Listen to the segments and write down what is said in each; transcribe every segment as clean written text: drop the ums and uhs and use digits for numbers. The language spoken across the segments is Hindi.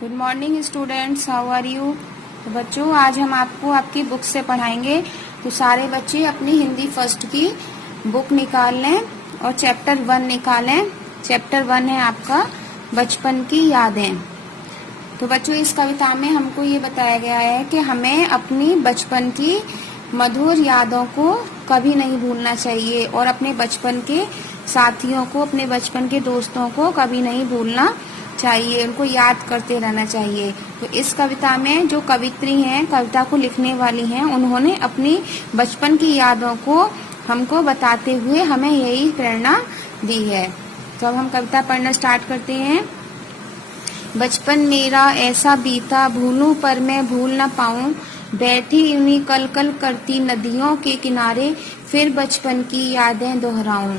Good morning students, how are you. तो बच्चों, आज हम आपको आपकी बुक से पढ़ाएंगे। तो सारे बच्चे अपनी हिंदी फर्स्ट की बुक निकाल लें और चैप्टर 1 निकालें। चैप्टर 1 है आपका बचपन की यादें। तो बच्चों, इस कविता में हमको ये बताया गया है कि हमें अपनी बचपन की मधुर यादों को कभी नहीं भूलना चाहिए और अपने बचपन के साथियों को, अपने बचपन के दोस्तों को कभी नहीं भूलना चाहिए, उनको याद करते रहना चाहिए। तो इस कविता में जो कवित्री हैं, कविता को लिखने वाली हैं, उन्होंने अपनी बचपन की यादों को हमको बताते हुए हमें यही प्रेरणा दी है। तो अब हम कविता पढ़ना स्टार्ट करते हैं। बचपन मेरा ऐसा बीता, भूलूं पर मैं भूल न पाऊं, बैठी उन्हीं कल कल करती नदियों के किनारे, फिर बचपन की यादें दोहराऊं।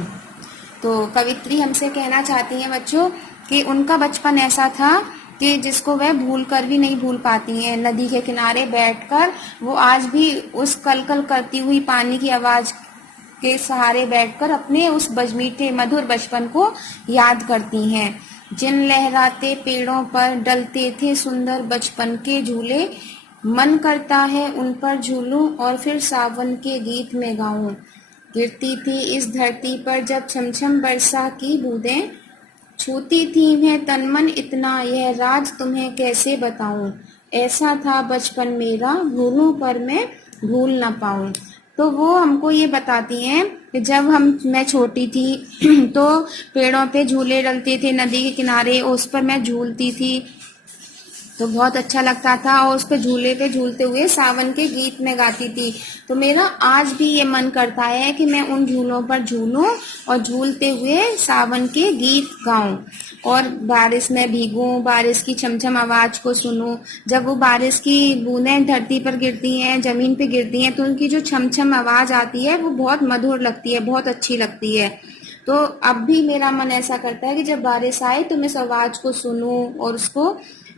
तो कवित्री हमसे कहना चाहती हैं बच्चों कि उनका बचपन ऐसा था कि जिसको वह भूल कर भी नहीं भूल पाती हैं। नदी के किनारे बैठकर वो आज भी उस कलकल करती हुई पानी की आवाज के सहारे बैठकर अपने उस मीठे मधुर बचपन को याद करती हैं। जिन लहराते पेड़ों पर डलते थे सुंदर बचपन के झूले, मन करता है उन पर झूलूं और फिर सावन के गीत में गाऊं। गिरती थी इस धरती पर जब छमछम बरसा की बूंदें, छूती थी मैं तन मन इतना, यह राज तुम्हें कैसे बताऊं। ऐसा था बचपन मेरा, भूलूं पर मैं भूल न पाऊं। तो वो हमको ये बताती हैं कि जब मैं छोटी थी तो पेड़ों पे झूले डलते थे नदी के किनारे, उस पर मैं झूलती थी तो बहुत अच्छा लगता था और उस पे झूले पे झूलते हुए सावन के गीत में गाती थी। तो मेरा आज भी ये मन करता है कि मैं उन झूलों पर झूलूं और झूलते हुए सावन के गीत गाऊं और बारिश में भीगूं, बारिश की छमछम आवाज को सुनूं। जब वो बारिश की बूंदें धरती पर गिरती हैं, जमीन पे गिरती हैं, तो उनकी जो छमछम आवाज आती है वो बहुत मधुर लगती है, बहुत अच्छी लगती है। तो अब भी मेरा मन ऐसा करता है कि जब बारिश आए तो मैं उस आवाज को सुनूं और उसको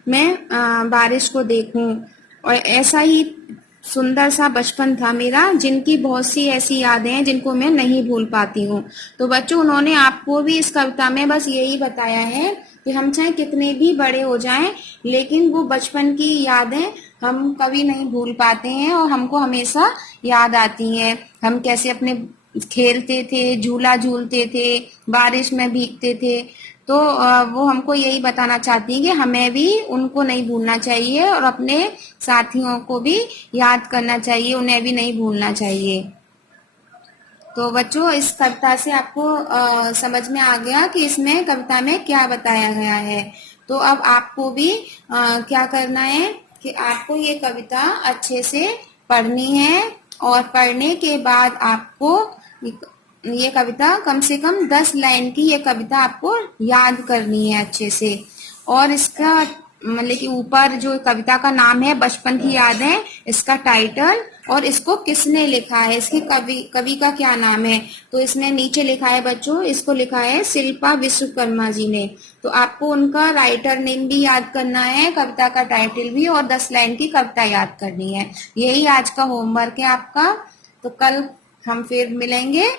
मैं बारिश को देखूं। और ऐसा ही सुंदर सा बचपन था मेरा, जिनकी बहुत सी ऐसी यादें हैं जिनको मैं नहीं भूल पाती हूँ। तो बच्चों, उन्होंने आपको भी इस कविता में बस यही बताया है कि हम चाहे कितने भी बड़े हो जाएं, लेकिन वो बचपन की यादें हम कभी नहीं भूल पाते हैं और हमको हमेशा याद आती हैं। हम कैसे अपने खेलते थे, झूला झूलते थे, बारिश में भीगते थे। तो वो हमको यही बताना चाहती है कि हमें भी उनको नहीं भूलना चाहिए और अपने साथियों को भी याद करना चाहिए, उन्हें भी नहीं भूलना चाहिए। तो बच्चों, इस कविता से आपको समझ में आ गया कि इसमें कविता में क्या बताया गया है। तो अब आपको भी क्या करना है कि आपको ये कविता अच्छे से पढ़नी है और पढ़ने के बाद आपको ये कविता कम से कम 10 लाइन की ये कविता आपको याद करनी है अच्छे से। और इसका मतलब कि ऊपर जो कविता का नाम है बचपन की यादें, इसका टाइटल और इसको किसने लिखा है, इसके कवि का क्या नाम है। तो इसमें नीचे लिखा है बच्चों, इसको लिखा है शिल्पा विश्वकर्मा जी ने। तो आपको उनका राइटर नेम भी याद करना है, कविता का टाइटल भी, और 10 लाइन की कविता याद करनी है। यही आज का होमवर्क है आपका। तो कल हम फिर मिलेंगे।